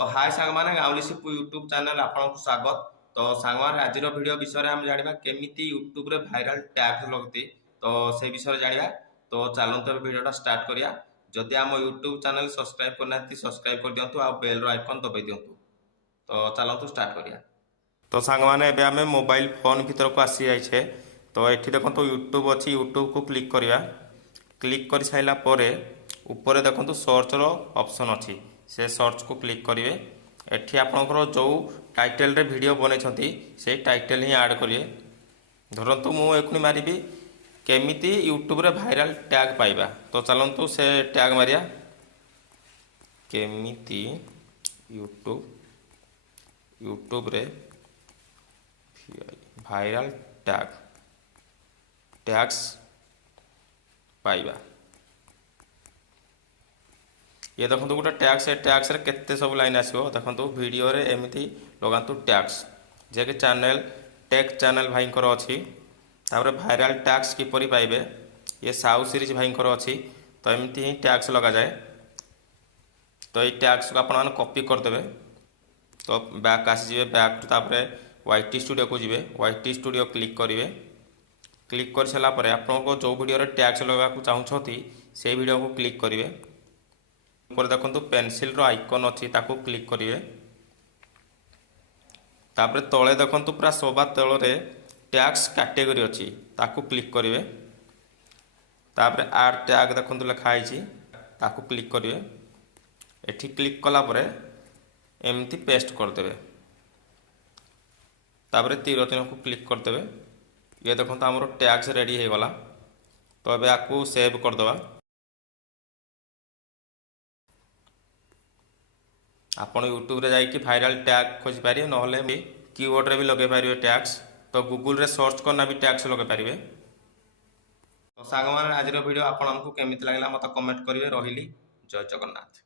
तो हाय सांग माने गाउली सिपु यूट्यूब चैनल आपन स्वागत। तो सांग माने आज वीडियो विषय में जानिबा केमिति यूट्यूब रे वायरल टैग लगती तो से विषय जानिबा। तो चलंत वीडियोटा स्टार्ट करिया। जदि आम यूट्यूब चैनल सब्सक्राइब करना सब्सक्राइब कर दियंतु आ बेल रो आइकन दबाई दियंतु। तो चलंतु स्टार्ट करिया। तो सांग माने एबे हमें मोबाइल फोन भीतर को आसी जाइछे। तो एठी देखंतु यूट्यूब अछि, यूट्यूब को क्लिक करिया। क्लिक कर साइला परे ऊपर देखंतु सर्च रो ऑप्शन अछि, से सर्च को क्लिक करिवे। एठी आपनकर जो टाइटल रे वीडियो बनेछंती से टाइटल ही ऐड करिवे। धरंतु मु एखुनी मारिबी केमिति यूट्यूब रे वायरल टैग पाइबा। तो चलंतु से टैग मारिया, केमिति यूट्यूब रे वायरल टैग्स पाइबा। ये देखो गोटे टैक्स, टैक्स रे केते सब लाइन आसो देखो वीडियो रे एमिति लगातु टैक्स जे कि चैनल टेक चैनल भाईंकर अछि। तापर वायरल टैक्स किपरि पाइबे, ये साउ सीरीज भाईंकर अछि। तो एमिति ही टैक्स लगा जाए। तो ये टैक्स को आपण कॉपी कर देबे। तो बैक आसी जिवे, बैक तापर वाईटी स्टूडियो को जिवे, वाईटी स्टूडियो क्लिक करिवे। क्लिक कर सारा पर आपको जो वीडियो रे टैक्स लगा को चाहूछथि से वीडियो को क्लिक करिवे। ऊपर देखो पेंसिल रो आइकन अच्छी, ताको क्लिक करिवे। तापर तले देखो पूरा सभा तल रे टैक्स कैटेगरी अच्छी, ताको क्लिक करिवे। तापर ऐड टैग देखो लिखाई, ताको क्लिक करिवे। एठी क्लिक कला परे एमती पेस्ट कर देबे। तापर तीर चिन्ह को क्लिक कर देबे। ये देखो हमरो टैक्स रेडी हो गला। तो अब आपको सेव कर दवा। आपण यूट्यूब रे जाइए वायरल टैग खोज पारे, नहले कीवर्ड रे भी लगे पारे टैक्स। तो गूगल रे सर्च करना भी टैक्स लगे पारे। तो सांग माने आज वीडियो आपण हमको केमिति लागला मत कमेंट करिवे। रहिली, जय जगन्नाथ।